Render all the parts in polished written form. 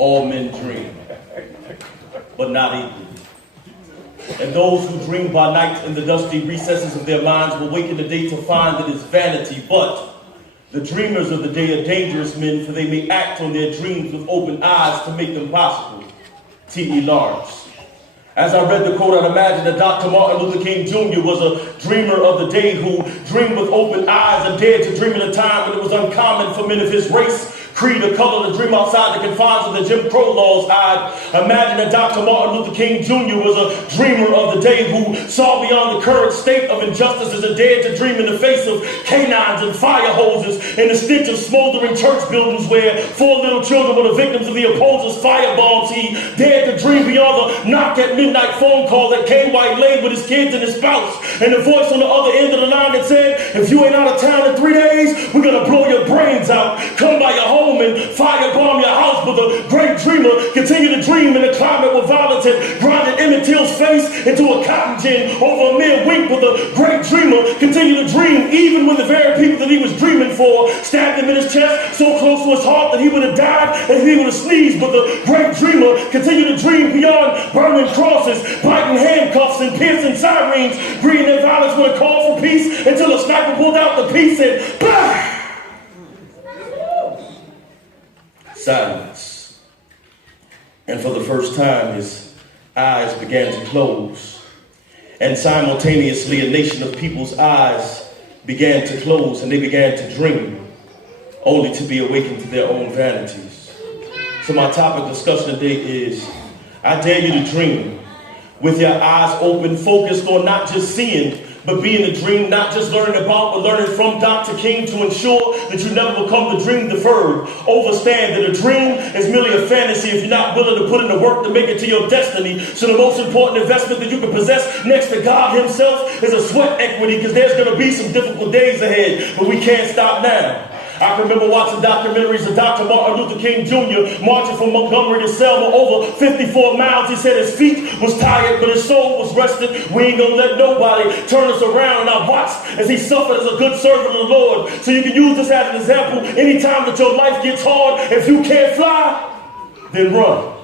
All men dream, but not equally. And those who dream by night in the dusty recesses of their minds will wake in the day to find that it's vanity. But the dreamers of the day are dangerous men, for they may act on their dreams with open eyes to make them possible. T.E. Lawrence. As I read the quote, I'd imagine that Dr. Martin Luther King Jr. was a dreamer of the day who dreamed with open eyes and dared to dream at a time when it was uncommon for men of his race, creed, or color to dream outside the confines of the Jim Crow laws. I'd imagine that Dr. Martin Luther King Jr. was a dreamer of the day who saw beyond the current state of injustices and dared to dream in the face of canines and fire hoses and the stench of smoldering church buildings where 4 little children were the victims of the opposers' firebombs. He dared to dream beyond the knock at midnight phone call that Kay White laid with his kids and his spouse, and the voice on the other end of the line that said, if you ain't out of town in 3 days, we're gonna blow your brains out. Come by your home and firebomb your house. But the great dreamer continued to dream in a climate where violence had grinded Emmett Till's face into a cotton gin over a mere wink. But the great dreamer continued to dream even when the very people that he was dreaming for stabbed him in his chest so close to his heart that he would have died and he would have sneezed. But the great dreamer continued to dream beyond burning crosses, biting handcuffs, and piercing sirens, greeting their violence with a call for peace until a sniper pulled out the piece and bah! Silence. And for the first time, his eyes began to close. And simultaneously, a nation of people's eyes began to close and they began to dream, only to be awakened to their own vanities. So my topic discussion today is, I dare you to dream with your eyes open, focused on not just seeing, but being a dream, not just learning about, but learning from Dr. King to ensure that you never become the dream deferred. Understand that a dream is merely a fantasy if you're not willing to put in the work to make it to your destiny. So the most important investment that you can possess next to God himself is a sweat equity, because there's going to be some difficult days ahead, but we can't stop now. I can remember watching documentaries of Dr. Martin Luther King Jr. marching from Montgomery to Selma over 54 miles. He said his feet was tired, but his soul was rested. We ain't gonna let nobody turn us around. And I watched as he suffered as a good servant of the Lord. So you can use this as an example. Anytime that your life gets hard, if you can't fly, then run.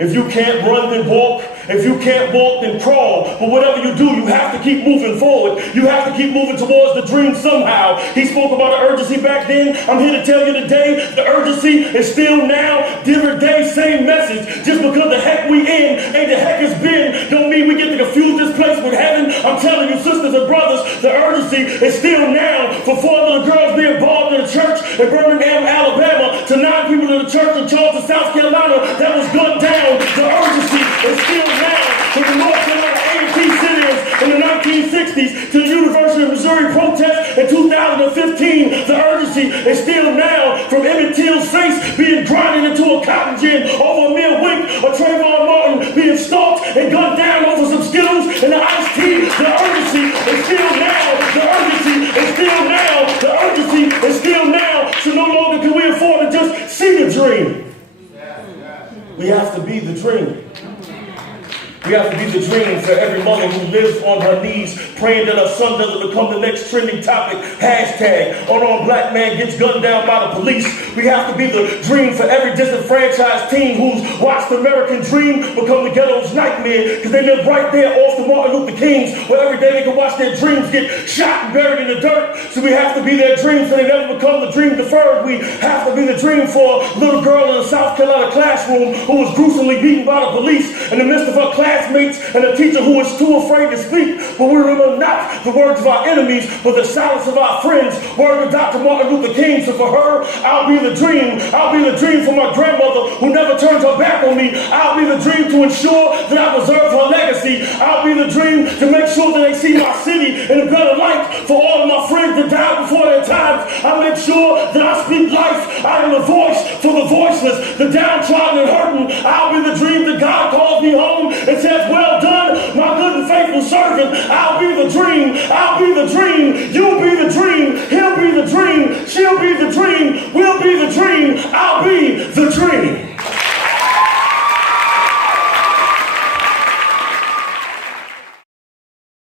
If you can't run, then walk. If you can't walk, then crawl. But whatever you do, you have to keep moving forward. You have to keep moving towards the dream somehow. He spoke about the urgency back then. I'm here to tell you today, the urgency is still now. Different day, same message. Just because the heck we in ain't the heck it's been, don't mean we get to confuse this place with heaven. I'm telling you, sisters and brothers, the urgency is still now. For 4 little girls being involved in a church in Birmingham, Alabama, to 9 people in the church in Charleston, South Carolina that was gunned down. The urgency is still now. From the North Carolina A&T sit-ins in the 1960s to the University of Missouri protest in 2015, the urgency is still now. From Emmett Till's face being grinded into a cotton gin over a mere wink, or Trayvon Martin being stalked and gunned down over some Skittles and the iced tea, the urgency is still now. The urgency is still now. The urgency is still now. So no longer can we afford to just see the dream. We have to be the dream. We have to be the dream for every mother who lives on her knees praying that her son doesn't become the next trending topic. Hashtag unarmed black man gets gunned down by the police. We have to be the dream for every disenfranchised teen who's watched the American dream become the ghetto's nightmare, because they live right there off the Martin Luther Kings, where every day they can watch their dreams get shot and buried in the dirt. So we have to be their dream so they never become the dream deferred. We have to be the dream for a little girl in a South Carolina classroom who was gruesomely beaten by the police in the midst of her classmates and a teacher who was too afraid to speak. But we remember not the words of our enemies, but the silence of our friends. Word of Dr. Martin Luther King. So for her, I'll be the dream. I'll be the dream for my grandmother who never turns her back on me. I'll be the dream to ensure that I preserve her legacy. I'll be the dream to make sure that they see my city in a better light. For all of my friends that died before their times, I make sure that I speak life. I am the voice for the voiceless, the downtrodden and hurting. I'll be the dream that God calls me home and says, well done.